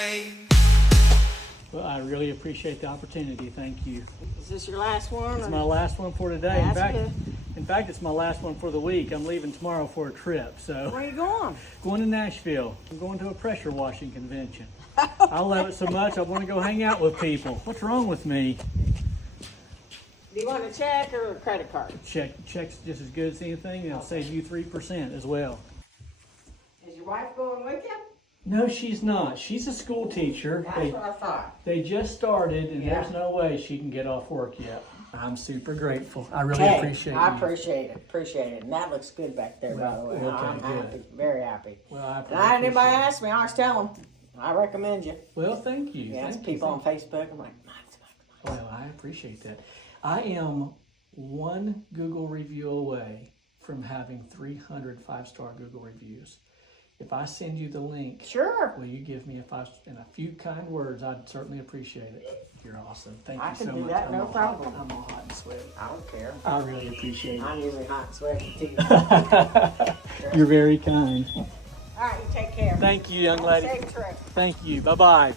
day. Well, I really appreciate the opportunity. Thank you. Is this your last one? It's my last one for today. That's good. In fact, it's my last one for the week. I'm leaving tomorrow for a trip. Where So are you going? going to Nashville. I'm going to a pressure washing convention. I love it so much. I want to go hang out with people. What's wrong with me? Do you want a check or a credit card? Check's just as good as anything. And it'll save you 3% as well. Is your wife going with you? No, she's not. She's a school teacher. That's what I thought. They just started, and Yeah. there's no way she can get off work yet. I'm super grateful. I really appreciate I you. appreciate it. Appreciate it. And that looks good back there, by the way. Well, okay, I'm good. happy. Very happy. Well, I And anybody appreciate it. asks me, I always tell them, I recommend you. Well, thank you. Yeah, it's Thank you. people on Facebook. I'm like, Max. Well, I appreciate that. I am one Google review away from having 300 five-star Google reviews. If I send you the link, Sure. will you give me a few kind words? I'd certainly appreciate it. You're awesome. Thank I you can so do much. that, I'm no all problem. I'm all hot and sweaty. I don't care. I really appreciate I'm usually hot and sweaty too. it. You're very kind. All right, you take care. Thank you, young lady. Safe trip. Thank you. Bye-bye.